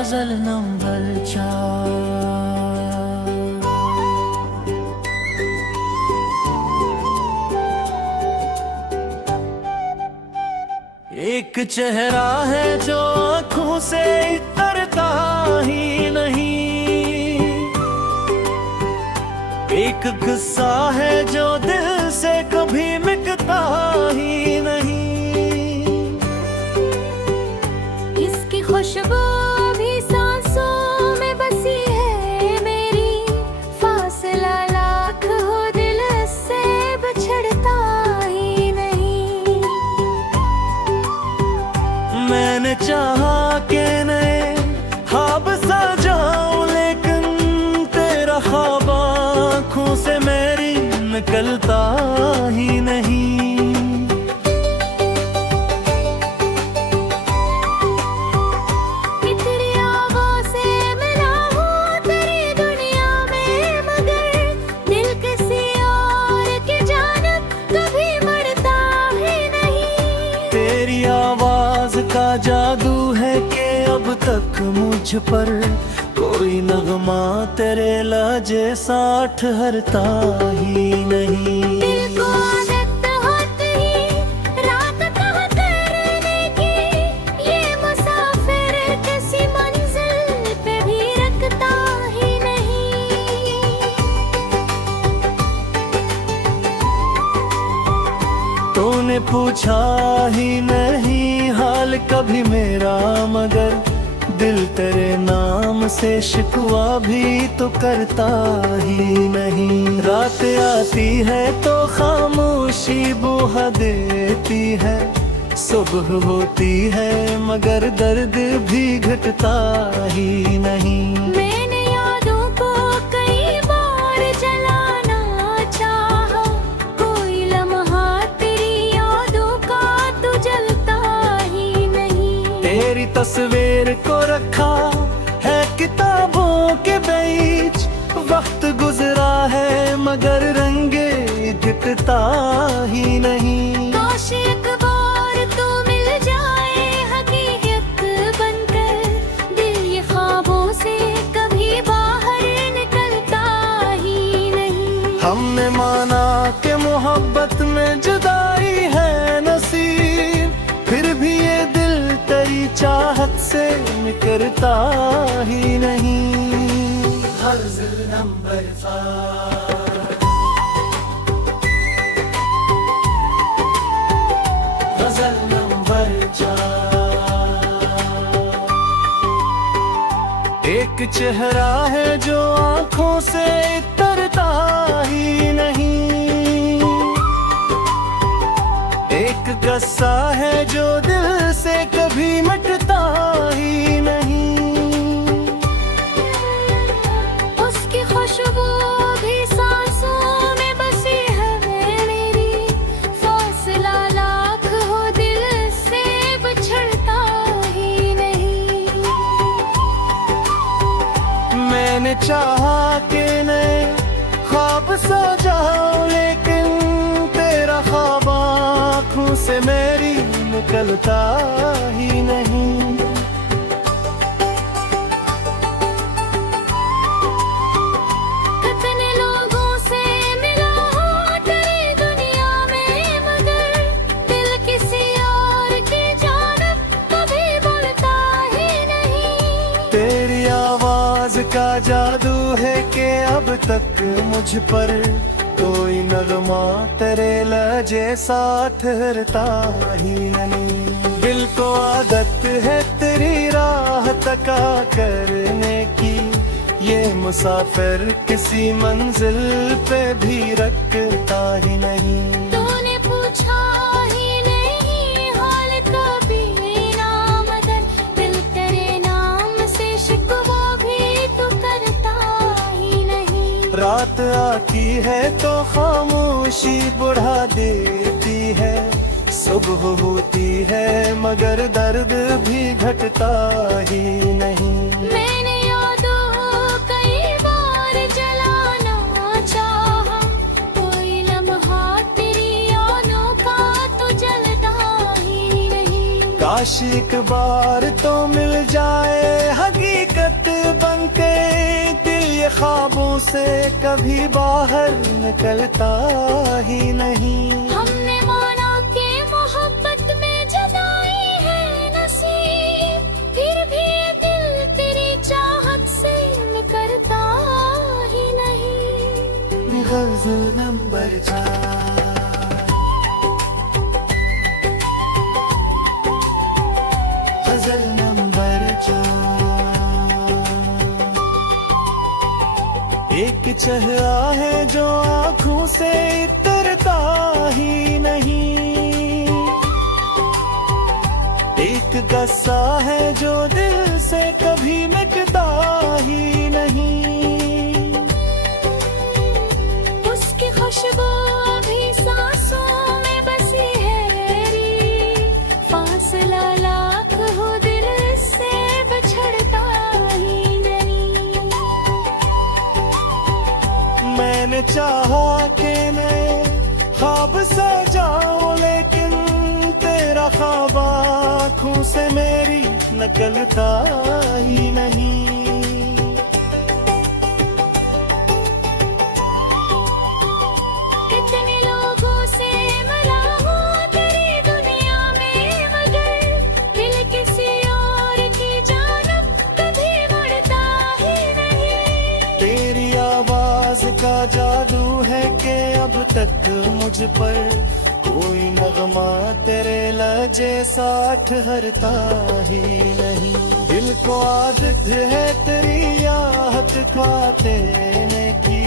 गजल नंबर 4। एक चेहरा है जो आंखों से इतरता ही नहीं, एक गुस्सा है जो दिल से कभी मिटता ही नहीं। इसकी खुशबू भी सांसों में बसी है मेरी, फासला लाख हो दिल से बिछड़ता ही नहीं। मैंने चाहा कि नए ख्वाब सजाऊं, लेकिन तेरा ख्वाब आँखों से मेरी निकलता ही नहीं। का जादू है कि अब तक मुझ पर कोई नगमा तेरे लहजे सा ठहरता ही नहीं। दिल को आदत होती ही रात कहाँ करने की, ये मुसाफिर किसी मंजिल पे भी रखता ही नहीं। तूने पूछा ही नहीं हाल कभी मेरा, मगर दिल तेरे नाम से शिकवा भी तो करता ही नहीं। रात आती है तो खामोशी बुहा देती है, सुबह होती है मगर दर्द भी घटता ही नहीं। मैंने यादों को कई बार जलाना चाहा, कोई लम्हा तेरी यादों का तो जलता ही नहीं। तेरी तस्वीर को रखा है किताबों के बीच, वक्त गुजरा है मगर रंगे दिखता ही नहीं। काश एक बार तो मिल जाए हकीकत बनकर, दिल ये ख्वाबों से कभी बाहर निकलता ही नहीं। हमने माना कि मोहब्बत में जुदाई है नसीब, फिर भी ये दिल तेरी चाहत से निकलता ही नहीं। गजल नंबर 4। गजल नंबर 4। एक चेहरा है जो आंखों से इतरता ही नहीं, एक गुस्सा है जो दिल से कभी मिटता ही नहीं। उसकी खुशबू भी सांसों में बसी है मेरी, फासला लाख हो दिल से बिछड़ता ही नहीं। मैंने चाहा कि नए ख्वाब सजाऊं, लेकिन तेरा ख्वाब आँखों से मेरी निकलता ही नहीं। कितने लोगों से मिला हूँ तेरी दुनिया में, मगर दिल किसी और की जानब कभी बोलता ही नहीं। तेरी आवाज का जादू है कि अब तक मुझ पर कोई नगमा तेरे लहजे सा ठहरता ही नहीं। दिल को आदत है तेरी राह तका करने की, ये मुसाफिर किसी मंजिल पे भी रखता ही नहीं। तूने पूछा ही नहीं हाल कभी ना, मगर दिल तेरे नाम से शिकवा भी तो करता ही नहीं। रात आती है तो खामोशी बढ़ा देती है, सुबह होती है मगर दर्द भी घटता ही नहीं। मैंने यादों को कई बार जलाना चाहा, कोई लम्हा तेरी यादों का तो जलता ही नहीं। काश एक बार तो मिल जाए हकीकत बनके, दिल ये ख्वाबों से कभी बाहर निकलता ही नहीं। हमने माना कि मोहब्बत में जुदाई है नसीब, फिर भी ये दिल तेरी चाहत से मुकरता ही नहीं। गज़ल नंबर 4। गज़ल नंबर 4। एक चेहरा है जो आँखों से उतरता ही नहीं, एक गस्सा है जो दिल से कभी मिटता ही नहीं। उसकी खुशबू अभी सांसों में बसी है री, फासला लाख हो दिल से बिछड़ता ही नहीं। मैंने चाहा कि मैं ख्वाब सजाऊं, लेकिन तेरा ख्वाब आँखों से मेरी निकलता ही नहीं। कितने लोगों से मिला हूँ तेरी दुनिया में, मगर दिल किसी और की जानब कभी मुड़ता ही नहीं। तेरी आवाज का जादू है कि अब तक मुझ पर कोई नगमा तेरे लहजे सा ठहरता ही नहीं। दिल को आदत है तेरी आहट का देने की,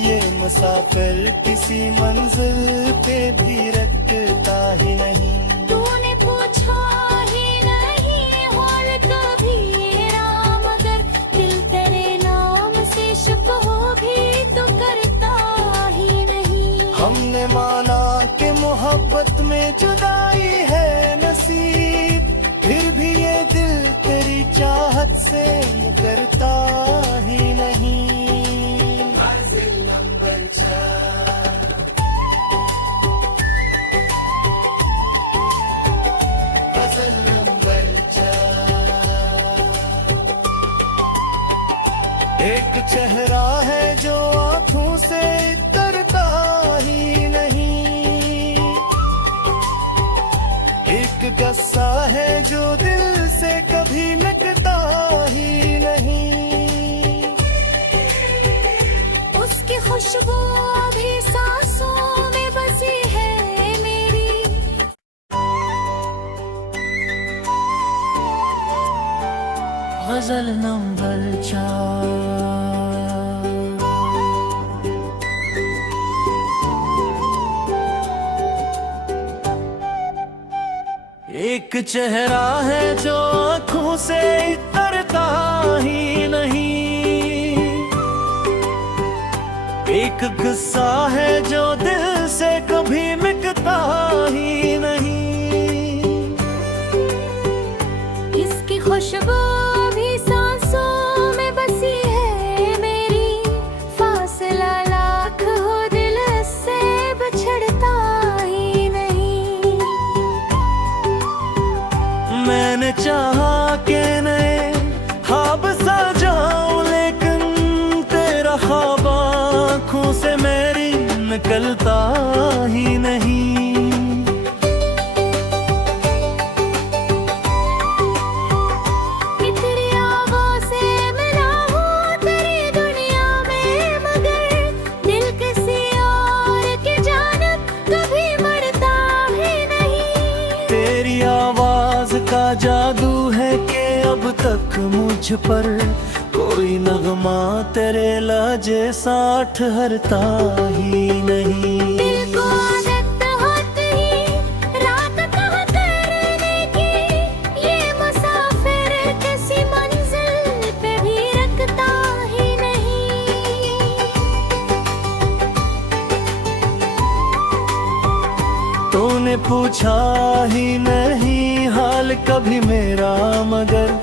ये मुसाफिर किसी मंजिल पे भी रखता ही नहीं। तूने पूछा ही नहीं हाल कभी मेरा, मगर दिल तेरे नाम से शिकवा भी तो करता ही नहीं। हमने माना कि मोहब्बत में जुदाई है नसीब, फिर भी ये दिल तेरी चाहत से मुकरता ही नहीं। गज़ल नंबर 4। गज़ल नंबर 4। एक चेहरा है जो आँखों से उतरता ही नहीं, एक गस्सा है जो दिल से कभी मिटता ही नहीं। उसकी खुशबू अभी सांसों में बसी है मेरी। गज़ल नंबर 4। एक चेहरा है जो आँखों से उतरता ही नहीं, एक गुस्सा है जो दिल से कभी मिटता ही नहीं। इसकी खुशबू अभी सांसों में बसी है मेरी, फासला लाख हो दिल से बिछड़ता ही नहीं। मैंने चाहा कि नए ख्वाब सजाऊं, लेकिन तेरा ख्वाब आँखों से मेरी निकलता ही नहीं। तेरी आवाज़ से मिला हूँ तेरी दुनिया में, मगर दिल किसी और की जानब कभी मुड़ता ही नहीं। तेरी आवाज का जादू है कि अब तक मुझ पर कोई नगमा तेरे लहजे सा ठहरता ही नहीं। दिल को आदत होती ही रात कह करने की, ये मुसाफिर किसी मंजिल पे भी रखता ही नहीं। तूने पूछा ही नहीं हाल कभी मेरा, मगर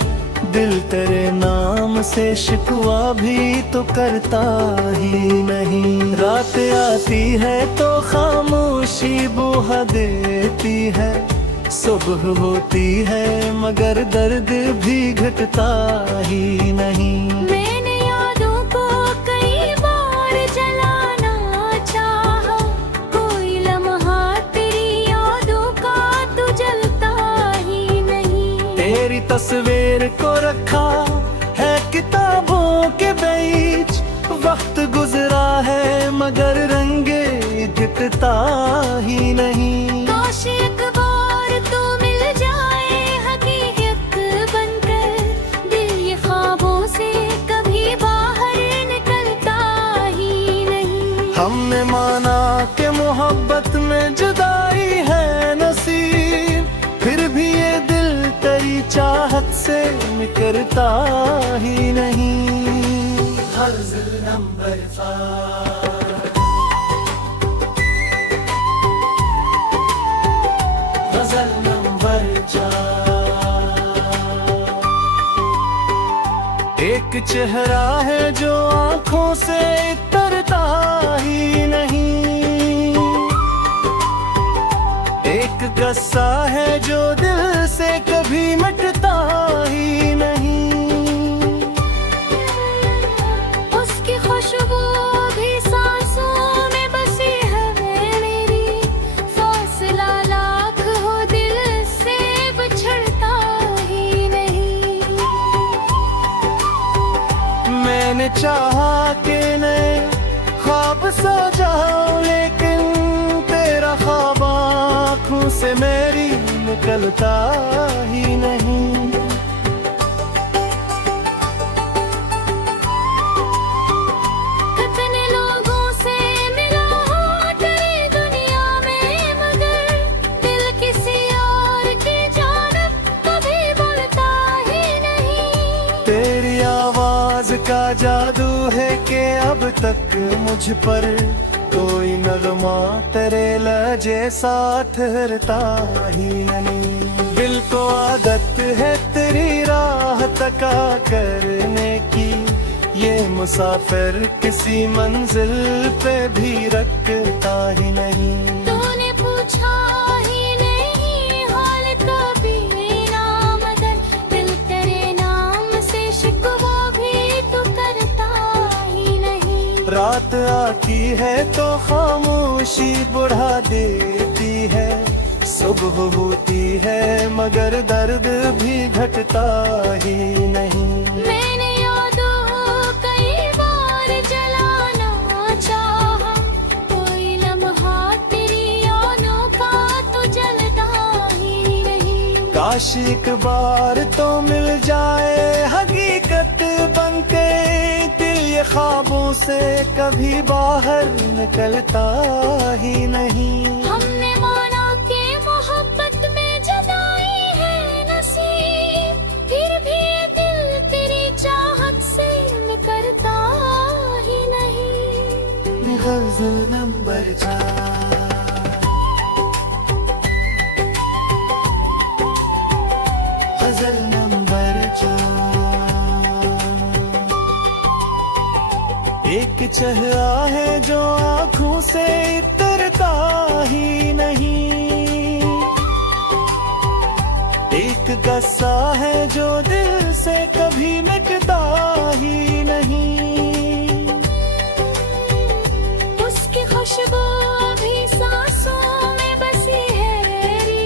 दिल तेरे नाम से शिकवा भी तो करता ही नहीं। रात आती है तो खामोशी बुहा देती है, सुबह होती है मगर दर्द भी घटता ही नहीं। मैंने यादों को कई बार जलाना चाहा, कोई लम्हा तेरी यादों का तो जलता ही नहीं। तेरी तस्वीर को रखा है किताबों के बीच, वक्त गुजरा है मगर रंगे दिखता ही नहीं। काश एक बार तो मिल जाए हकीकत बनकर, दिल ये ख्वाबों से कभी बाहर निकलता ही नहीं। हमने माना कि मोहब्बत में जुदाई है नसीब, फिर भी ये दिल तेरी चाहत से निकलता ही नहीं। हर्ज़ नंबर 5 गज़ल नंबर 4। एक चेहरा है जो आंखों से तरता ही नहीं, एक गस्सा है जो दिल से कभी मिटता ही नहीं। उसकी खुशबू भी सांसों में बसी है मेरी, फासला लाख हो दिल से बिछड़ता ही नहीं। मैंने चाहा कि नए ख्वाब सजाऊं, लेकिन तेरा ख्वाब आँखों से मेरी निकलता ही नहीं। कितने लोगों से मिला हूँ तेरी दुनिया में, मगर दिल किसी और की जानब कभी बोलता ही नहीं। तेरी आवाज का जादू है कि अब तक मुझ पर कोई नगमा तेरे लहजे सा ठहरता ही नहीं। दिल को आदत है तेरी राह तका करने की, ये मुसाफिर किसी मंजिल पे भी रखता ही नहीं। तूने पूछा ही नहीं हाल कभी ना, मगर दिल तेरे नाम से शिकवा भी तो करता ही नहीं। रात आती है तो खामोशी बढ़ा देती है, सुबह होती है मगर दर्द भी घटता ही नहीं। मैंने यादों कई बार जलाना चाहा, कोई लम्हा तेरी यादों का तो जलता ही नहीं। काश एक बार तो मिल जाए हकीकत बनके, दिल ये ख्वाबों से कभी बाहर निकलता ही नहीं। हमने माना कि मोहब्बत में जुदाई है नसीब, फिर भी ये दिल तेरी चाहत से निकलता ही नहीं। गज़ल नंबर 4 गज़ल नंबर 4। एक चेहरा है जो आँखों से तरता ही नहीं, एक गस्सा है जो दिल से कभी मिटता ही नहीं। उसकी खुशबू भी सांसों में बसी है मेरी,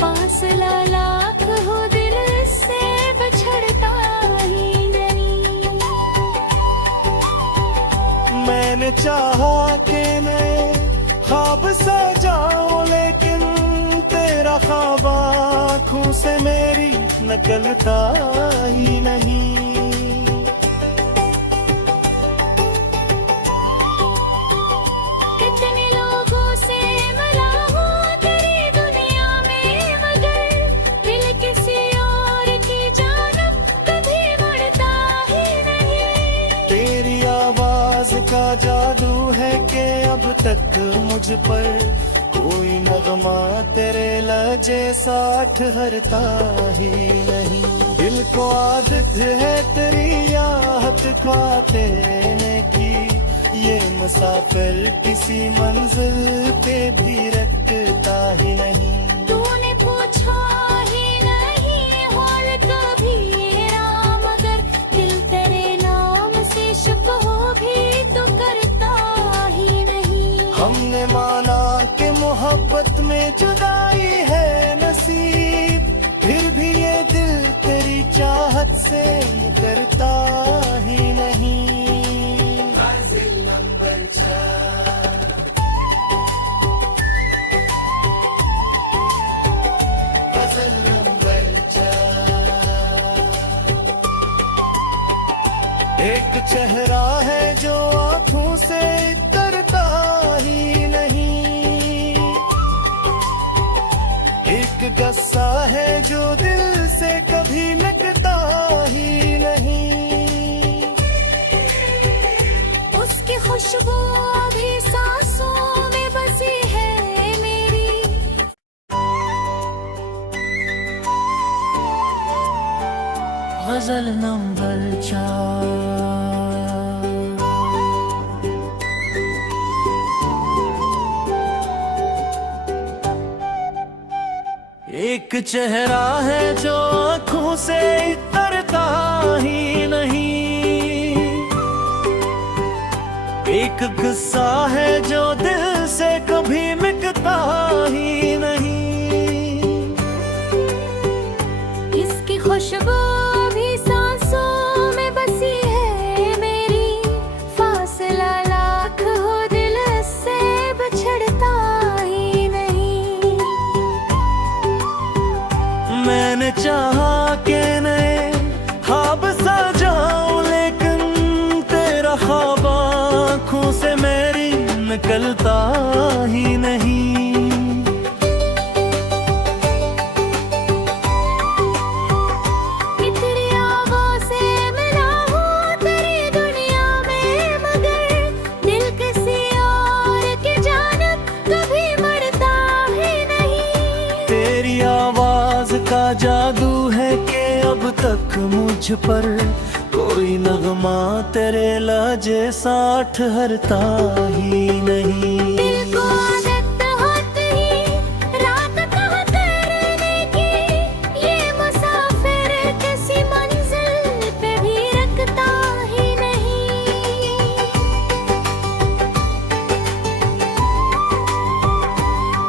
फासला लाख हो दिल से बिछड़ता ही नहीं। मैंने चाहा कि मैं ख्वाब सजाऊं, लेकिन तेरा ख्वाब आँखों से मेरी निकलता ही नहीं। कितने लोगों से मिला हूँ तेरी दुनिया में, मगर दिल किसी और की जानब कभी मुड़ता ही नहीं। तेरी आवाज का जादू है कि अब तक मुझ पर कोई नगमा तेरे लहजे सा ठहरता ही नहीं। दिल को आदत है तेरी आहट खाते की, ये मुसाफिर किसी मंजिल पे भी रखता ही नहीं। तूने जुदाई है नसीब, फिर भी ये दिल तेरी चाहत से करता ही नहीं। मंजिल नंबर 4। गजल नंबर 4। एक चेहरा है जो आंखों से इतरता ही नहीं, एक गस्सा है जो दिल से कभी मिटता ही नहीं। उसकी खुशबू अभी सांसों में बसी है मेरी। गजल नंबर 4। एक चेहरा है जो आंखों से इतरता ही नहीं, एक गुस्सा है जो दिल से कभी मिटता ही नहीं। इसकी खुशबू अभी सांसों में बसी है मेरी, फासला लाख हो दिल से बिछड़ता ही नहीं। मैंने चाहा कि नए ख्वाब सजाऊं, लेकिन तेरा ख्वाब आँखों से मेरी निकलता ही नहीं। तेरी आवाज़ से मिला हूँ तेरी दुनिया में, मगर दिल किसी और की जानब कभी मरता ही नहीं। तेरी आवाज का जादू है कि अब तक मुझ पर कोई नगमा तेरे लहजे सा ठहरता ही नहीं। दिल को आदत होती ही रात कह करने की, ये मुसाफिर किसी मंजिल पे भी रखता ही नहीं।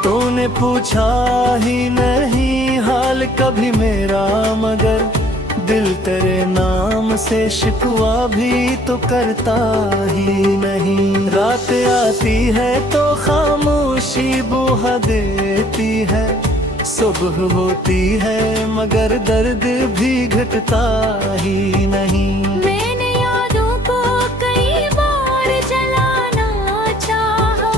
तूने पूछा ही नहीं हाल कभी मेरा, मगर दिल तेरे नाम से शिकवा भी तो करता ही नहीं। रात आती है तो खामोशी बुहा देती है, सुबह होती है मगर दर्द भी घटता ही नहीं। मैंने यादों को कई बार जलाना चाहा,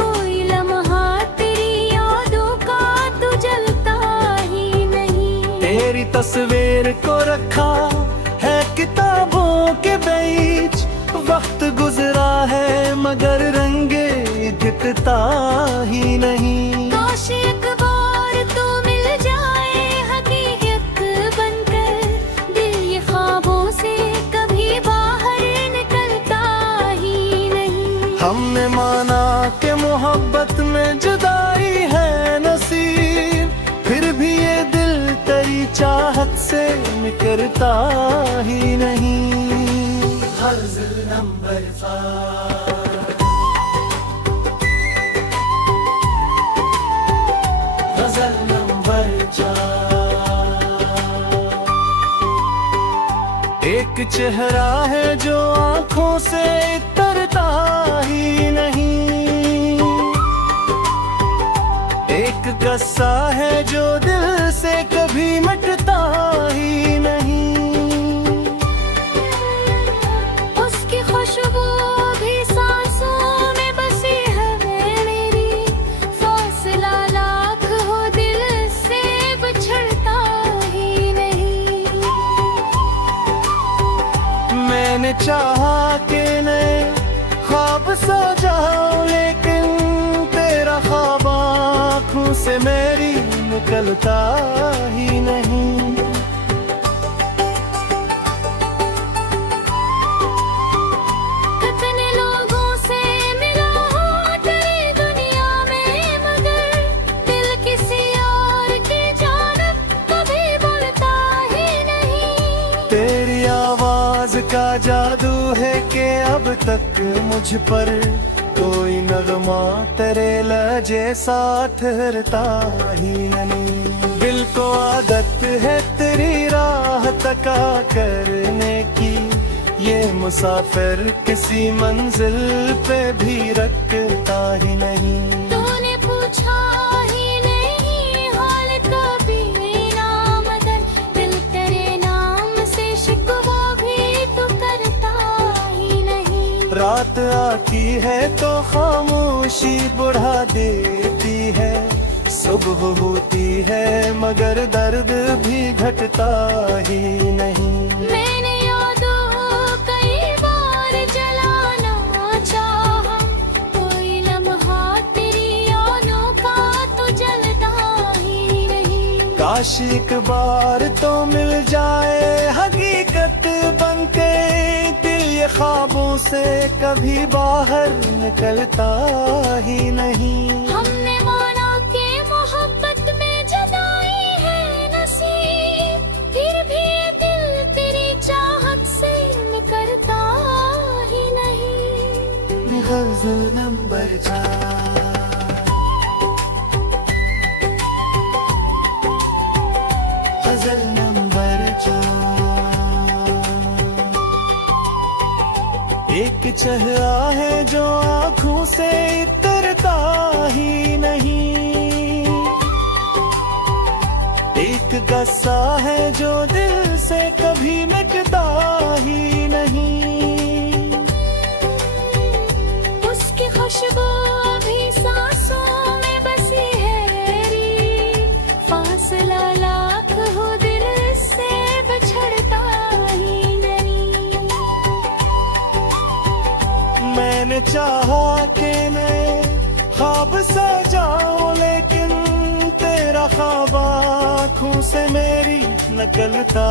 कोई लम्हा तेरी यादों का तो जलता ही नहीं। तेरी तस्वीर को रखा है किताबों के बीच, वक्त गुजरा है मगर रंगे दिखता ही नहीं। काश एक बार तो मिल जाए हकीकत बनकर, दिल ये ख्वाबों से कभी बाहर निकलता ही नहीं। हमने माना कि मोहब्बत में जुदाई है नसीब, फिर भी ये दिल तेरी चाहत से मिटता ही नहीं। गजल नंबर 4। गजल नंबर 4। एक चेहरा है जो आंखों से इतरता ही नहीं, एक गस्सा है जो दिल से कभी मिटता ही नहीं। उसकी खुशबू भी सांसों में बसी है मेरी, फासला लाख हो दिल से बिछड़ता ही नहीं। मैंने चाहा कि नए ख्वाब सजाऊं, लेकिन तेरा ख्वाब आँखों से मेरी निकलता ही नहीं। कितने लोगों से मिला हूँ तेरी दुनिया में, मगर दिल किसी और की जानब कभी बोलता ही नहीं। तेरी आवाज का जादू है कि अब तक मुझ पर कोई नगमा तेरे लहजे साथ ठहरता ही नहीं। दिल को आदत है तेरी राह तका करने की, ये मुसाफिर किसी मंजिल पे भी रखता ही नहीं। तूने पूछा ही नहीं हाल कभी ना मगर, दिल तेरे नाम से शिकवा भी तो करता ही नहीं। रात आती है तो खामोशी बढ़ा देती है, सुबह होती है मगर दर्द भी घटता ही नहीं। मैंने यादों कई बार जलाना चाहा, कोई लम्हा तेरी यादों का तो जलता ही नहीं। काश एक बार तो मिल जाए हकीकत बनके, दिल ये ख्वाबों से कभी बाहर निकलता ही नहीं। हमने माना कि मोहब्बत में जुदाई है नसीब, फिर भी ये दिल तेरी चाहत से निकलता ही नहीं। गज़ल नंबर 4। गज़ल नंबर 4। एक चेहरा है जो आँखों से इतरता ही नहीं, एक गस्सा है जो दिल से कभी मिटता ही नहीं। उसकी खुशबू अभी सांसों में बसी है री, फासला लाख हो दिल से बिछड़ता ही नहीं। मैंने चाहा कि मैं ख्वाब सजाऊं, लेकिन तेरा ख्वाब आँखों से मेरी निकलता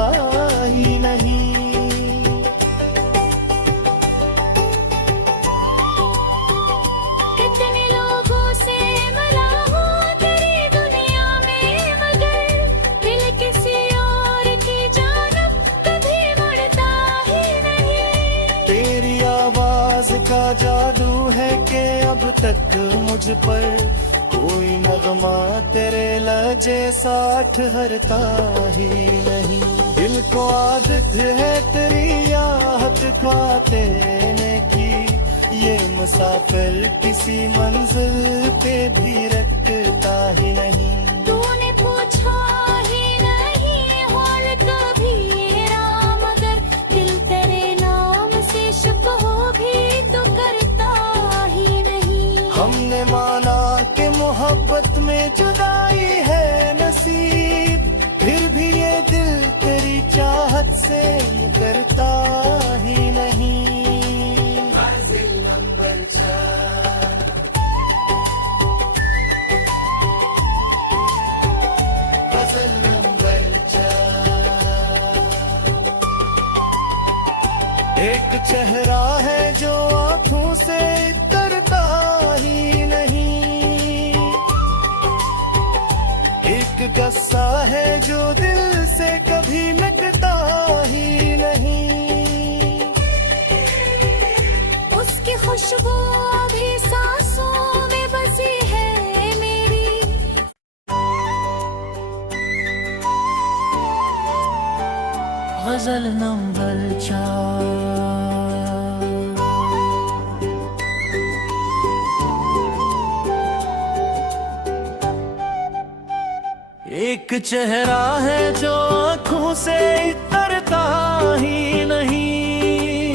ही नहीं। कितने लोगों से मिला हूँ तेरी दुनिया में, मगर दिल किसी और की जानब कभी मुड़ता ही नहीं। तेरी आवाज का जादू है कि अब तक मुझ पर कोई नगमा तेरे लहजे साथ ठहरता ही नहीं। दिल को आदत है तेरी याद का देने की, ये मुसाफिर किसी मंजिल पे भी रखता ही नहीं। तूने पूछा ही नहीं हाल कभी मेरा, मगर दिल तेरे नाम से शिकवा भी तो करता ही नहीं। हमने माना कि मोहब्बत में जुदाई है नसीब, फिर भी ये दिल तेरी चाहत से करता ही नहीं। गज़ल नंबर 4। गज़ल नंबर 4। एक चेहरा है जो आँखों से तरता ही नहीं, एक गस्सा है जो दिल से कभी मिटता ही नहीं। उसकी खुशबू अभी सांसों में बसी है मेरी। गज़ल नंबर 4। एक चेहरा है जो आँखों से इतरता ही नहीं,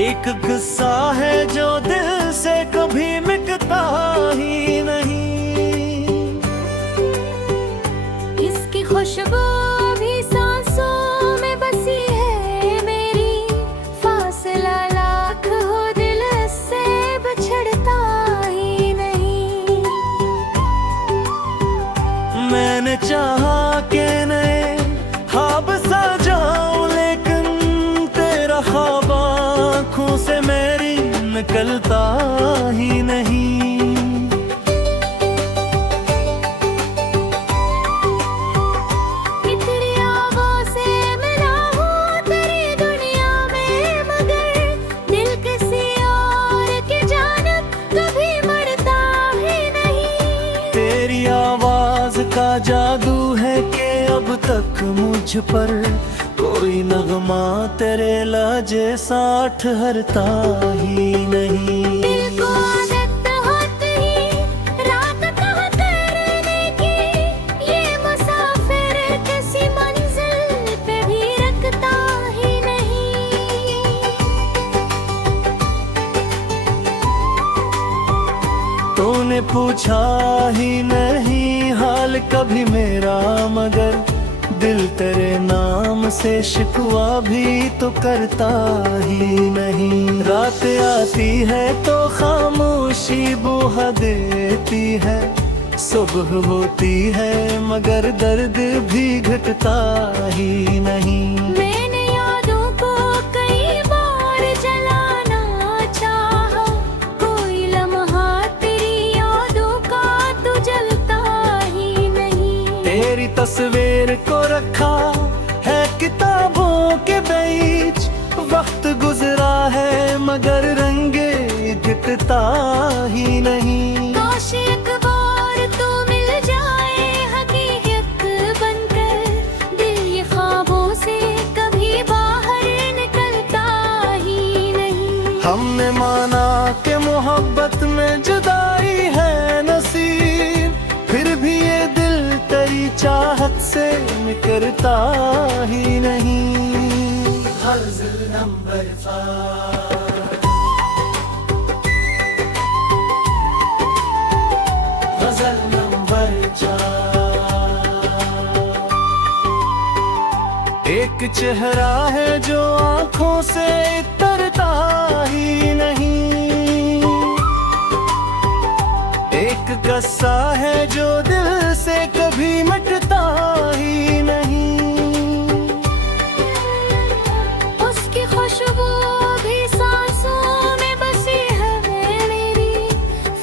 एक गुस्सा है जो दिल से कभी मिटता ही नहीं। इसकी खुशबू अभी सांसों में बसी है मेरी, फासला लाख हो दिल से बिछड़ता ही नहीं। मैंने चाहा कि नए ख्वाब सजाऊं, लेकिन तेरा ख्वाब आँखों से मेरी निकलता ही नहीं। तेरी आवाज़ से मिला हूँ तेरी दुनिया में, मगर दिल किसी और तेरी आवाज का जादू है कि अब तक मुझ पर कोई नगमा तेरे लहजे सा ठहरता ही नहीं। दिल को आदत होती ही रात कहाँ करने की, ये मुसाफिर किसी मंजिल पे भी रखता ही नहीं। तूने पूछा ही नहीं हाल कभी मेरा, मगर दिल तेरे नाम से शिकवा भी तो करता ही नहीं। रात आती है तो खामोशी बुहा देती है, सुबह होती है मगर दर्द भी घटता ही नहीं। मैंने यादों को कई बार जलाना चाहा, कोई लम्हा तेरी यादों का तो जलता ही नहीं। तेरी तस्वीर को रखा है किताबों के बीच, वक्त गुजरा है मगर रंगे दिखता ही नहीं। काश एक बार तो मिल जाए हकीकत बनकर, दिल ये ख्वाबों से कभी बाहर निकलता ही नहीं। हमने माना कि मोहब्बत में जुदाई है नसीब, फिर भी ये दिल तेरी चाहत से निकलता ही नहीं। हर्ज़ल नंबर 5, गज़ल नंबर 4। एक चेहरा है जो आंखों से उतरता ही नहीं, एक कस्सा है जो दिल से कभी मिटता ही नहीं। उसकी खुशबू भी सांसों में बसी है मेरी,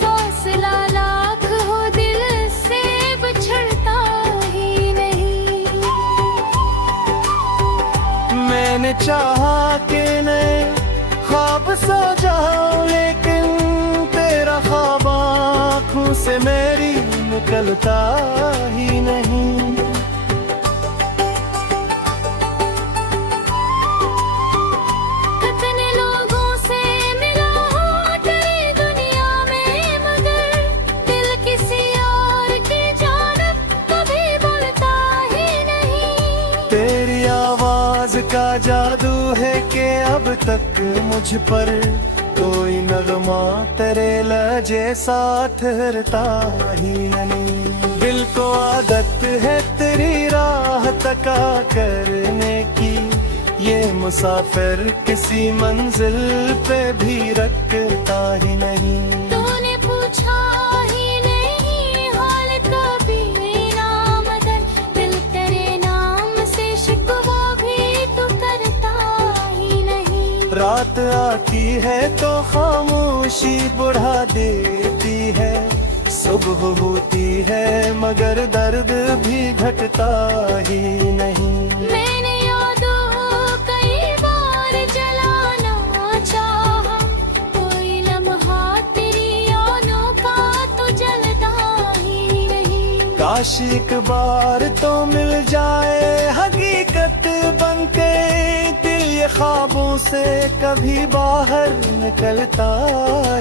फासला लाख हो दिल से बिछड़ता ही नहीं। मैंने चाहा कि नए ख्वाब सजाऊं, लेकिन तेरा ख्वाब आँखों से मेरी निकलता ही नहीं। कितने लोगों से मिला हूँ तेरी दुनिया में, मगर दिल किसी और की जानब कभी बोलता ही नहीं। तेरी आवाज का जादू है कि अब तक मुझ पर कोई नगमा तेरे लहजे सा ठहरता ही नहीं। दिल को आदत है तेरी राह तका करने की, ये मुसाफिर किसी मंजिल पे भी रखता ही नहीं। तूने पूछा ही नहीं हाल कभी ना, मगर दिल तेरे नाम से शिकवा भी तो करता ही नहीं। रात आती है तो खामोशी बढ़ा देती है, सुबह होती है मगर दर्द भी घटता ही नहीं। मैंने यादों को कई बार जलाना चाहा, कोई लम्हा तेरी यादों का तो जलता ही नहीं। काश एक बार तो मिल जाए हकीकत बनके, दिल ये ख्वाबों से कभी बाहर निकलता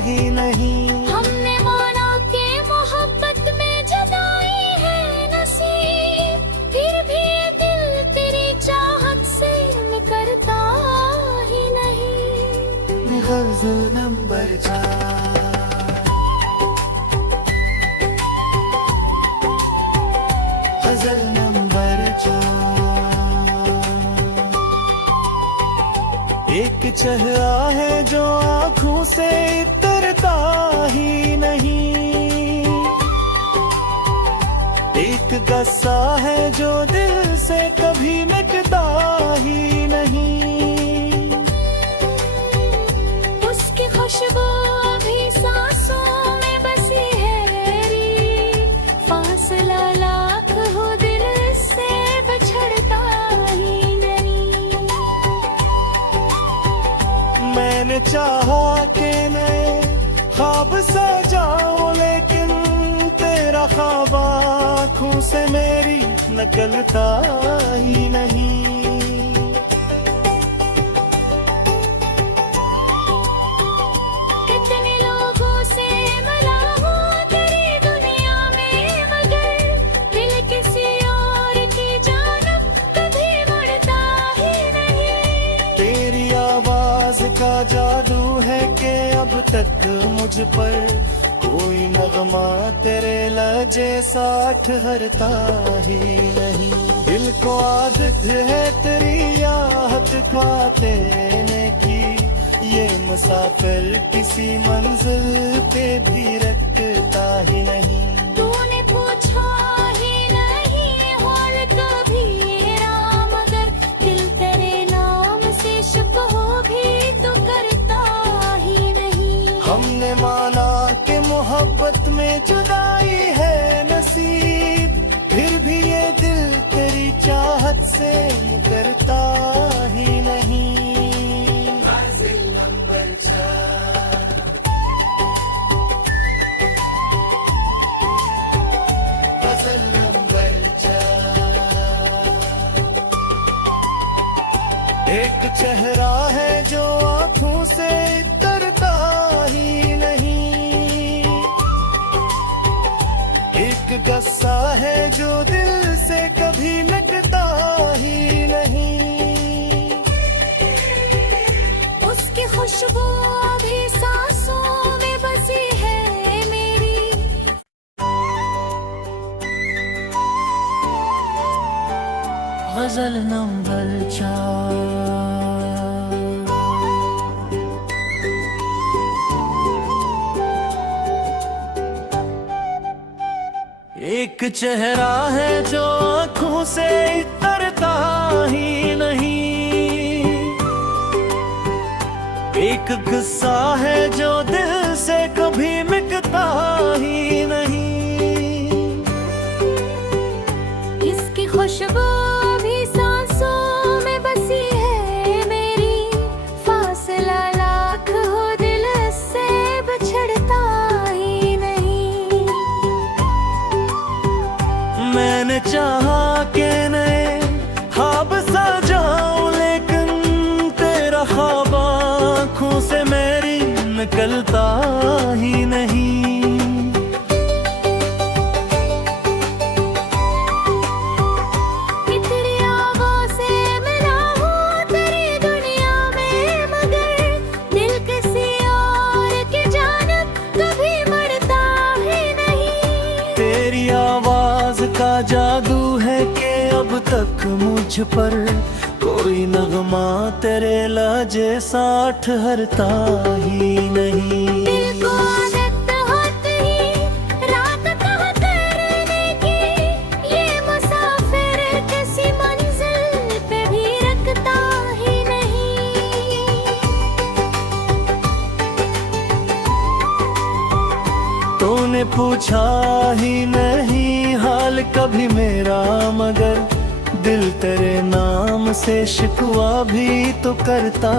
ही नहीं। हमने माना कि मोहब्बत में जुदाई है नसीब, फिर भी ये दिल तेरी चाहत से निकलता ही नहीं। गज़ल नंबर 4, गज़ल नंबर 4। एक चेहरा है जो आँखों से उतरता ही नहीं, एक गस्सा है जो दिल से कभी मिटता ही नहीं। उसकी खुशबू भी सांसों में बसी है मेरी, फासला लाख हो दिल से बिछड़ता ही नहीं। मैंने चाहा कि मैं ख्वाब सजाऊं, लेकिन तेरा तेरा ख्वाब आँखों से मेरी निकलता ही नहीं। कितने लोगों से मिला हूँ तेरी दुनिया में, मगर दिल किसी और की जानब कभी मुड़ता ही नहीं। तेरी आवाज का जादू है कि अब तक मुझ पर कोई नगमा तेरे लहजे सा ठहरता ही नहीं। दिल को आदत है तेरी आहट का देने की, ये मुसाफिर किसी मंजिल पे भी रखता ही नहीं। तूने पूछा ही नहीं हाल कभी मेरा, मगर दिल तेरे नाम से शुक हो भी तो करता ही नहीं। हमने माना कि मोहब्बत में जुदाई है नसीब, फिर भी ये दिल तेरी चाहत से मुकरता ही नहीं। मंजिल नंबर 4, गज़ल नंबर 4। एक चेहरा है जो आँखों से तरता ही नहीं, एक गस्सा है जो दिल से कभी मिटता ही नहीं। उसकी खुशबू अभी सांसों में बसी है मेरी। गज़ल नंबर 4। एक चेहरा है जो आँखों से तरता ही नहीं, एक गुस्सा है जो दिल से कभी मिटता ही नहीं। इसकी खुशबू अभी सांसों में बसी है मेरी, फासला लाख हो दिल से बिछड़ता ही नहीं। मैंने चाहा कि नए ख्वाब सजाऊं, लेकिन तेरा ख्वाब आँखों से मेरी निकलता ही नहीं। तेरी आवाज़ से मिला हूँ तेरी दुनिया में, मगर दिल किसी और की जानब कभी मुड़ता ही नहीं। तेरी आवाज का जादू है कि अब तक मुझ पर कोई नगमा तेरे लहजे सा ठहरता ही नहीं। दिल को आदत होती ही रात कहाँ करने की, ये मुसाफिर किसी मंजिल पे भी रखता ही नहीं। तूने पूछा ही नहीं हाल कभी मेरा, मगर दिल तेरे नाम से शिकवा भी तो करता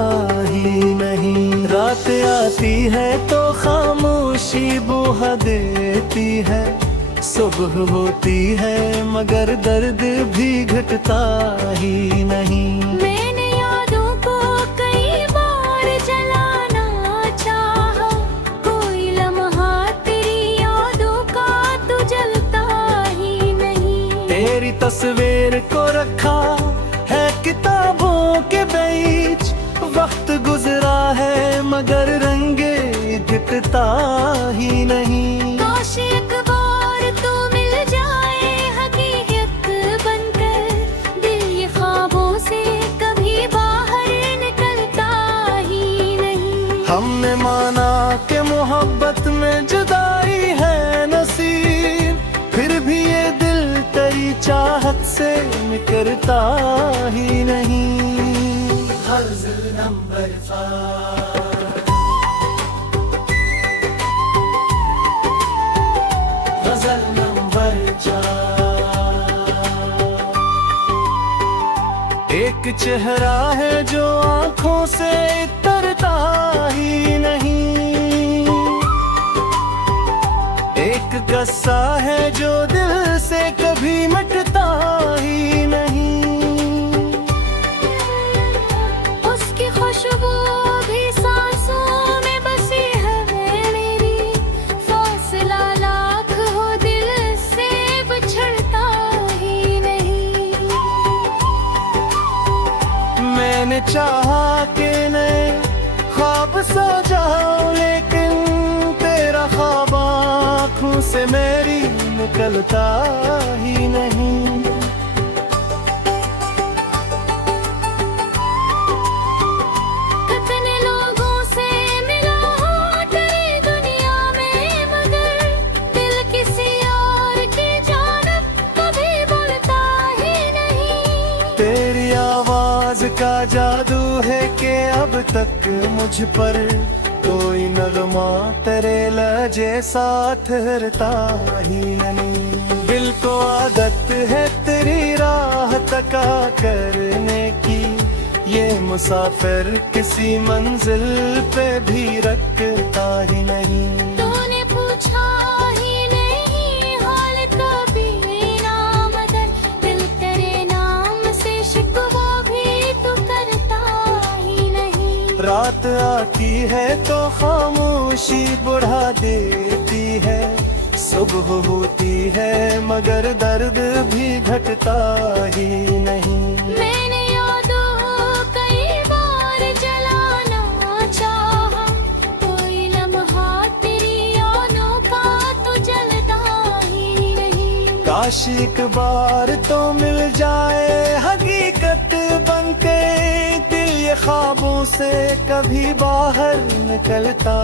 ही नहीं। रात आती है तो खामोशी बुहा देती है, सुबह होती है मगर दर्द भी घटता ही नहीं। मैंने यादों को कई बार जलाना चाहा, कोई लम्हा तेरी यादों का तो जलता ही नहीं। तेरी तस्वीर को रखा है किताबों के बीच, वक्त गुजरा है मगर रंगे दिखता ही नहीं। काश एक बार तो मिल जाए हकीकत बनकर, दिल ये ख्वाबों से कभी बाहर निकलता ही नहीं। हमने माना कि मोहब्बत में जुदाई है नसीब, फिर भी ये दिल तेरी चाहत से निकलता ही नहीं। गज़ल नंबर 4, गज़ल नंबर 4। एक चेहरा है जो आँखों से तरता ही नहीं, एक गस्सा है जो दिल से कभी मिटता ही नहीं। उसकी खुशबू भी सांसों में बसी है मेरी, फासला लाख हो दिल से बिछड़ता ही नहीं। मैंने चाहा कि नए ख्वाब सजाऊं, लेकिन तेरा ख्वाब आँखों से मेरी निकलता ही नहीं। कितने लोगों से मिला हूँ तेरी दुनिया में, मगर दिल किसी और की जानब कभी बोलता ही नहीं। तेरी आवाज का जादू है कि अब तक मुझ पर कोई नगमा तेरे लहजे साथ हरता ही नहीं। दिल को आदत है तेरी राह तका करने की, ये मुसाफिर किसी मंजिल पे भी रखता ही नहीं। तूने पूछा ही नहीं हाल कभी ना, मगर दिल तेरे नाम से शिकवा भी तू करता ही नहीं। रात आती है तो खामोशी बढ़ा देती है, सुबह होती है मगर दर्द भी घटता ही नहीं। मैंने यादों कई बार जलाना चाहा, कोई लम्हा तेरी यादों का तो जलता ही नहीं। काश एक बार तो मिल जाए हकीकत बनके, दिल ये ख्वाबों से कभी बाहर निकलता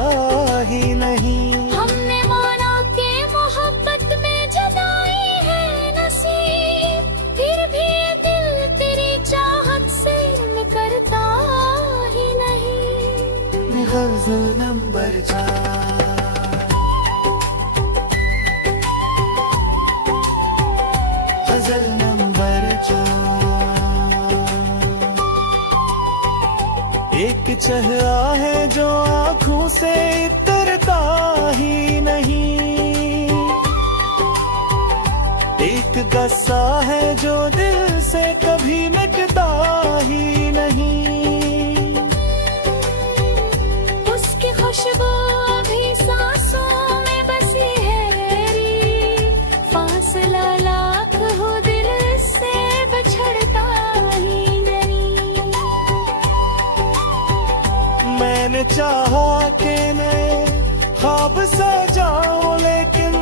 ही नहीं। हमने माना कि मोहब्बत में जुदाई है नसीब, फिर भी ये दिल तेरी चाहत से निकलता ही नहीं। गज़ल नंबर 4। गज़ल नंबर 4। एक चेहरा है जो आँखों से इतरता ही नहीं, एक गस्सा है जो दिल से कभी मिटता ही नहीं। उसकी खुशबू भी सांसों में बसी है मेरी, फासला लाख हो दिल से बिछड़ता ही नहीं। मैंने चाहा कि नए ख्वाब सजाऊं, लेकिन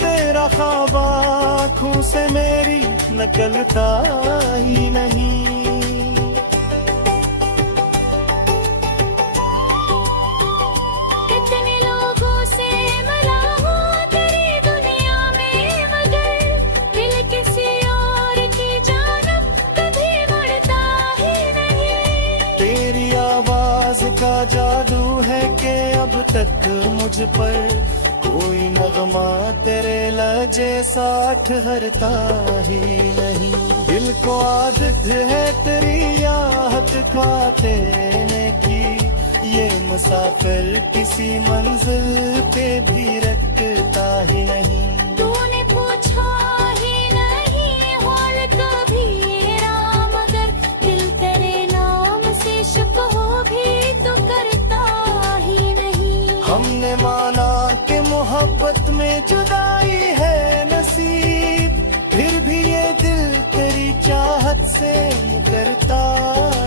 तेरा ख्वाब आँखों से मेरी निकलता ही नहीं। कितने लोगों से मिला हूँ तेरी दुनिया में, मगर दिल किसी और की जानब कभी मुड़ता ही नहीं। तेरी आवाज का जादू है कि अब तक मुझ पर कोई नगमा तेरे लहजे साथ हरता ही नहीं। दिल को आदत है तेरी आहट खाते की, ये मुसाफिर किसी मंजिल पे भी रखता ही नहीं। तूने पूछा ही नहीं हाल कभी ना, मगर दिल तेरे नाम से शिकवा भी तो करता ही नहीं। हमने माना कि मोहब्बत में जुदाई है नसीब, फिर भी ये दिल तेरी चाहत से मुकरता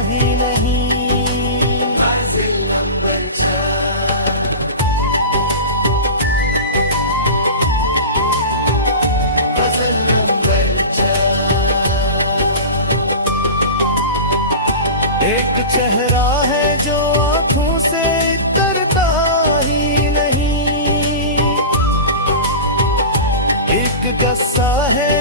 ही नहीं। गज़ल नंबर 4। गज़ल नंबर 4। एक चेहरा है जो आँखों से तरता ही नहीं, एक गस्सा है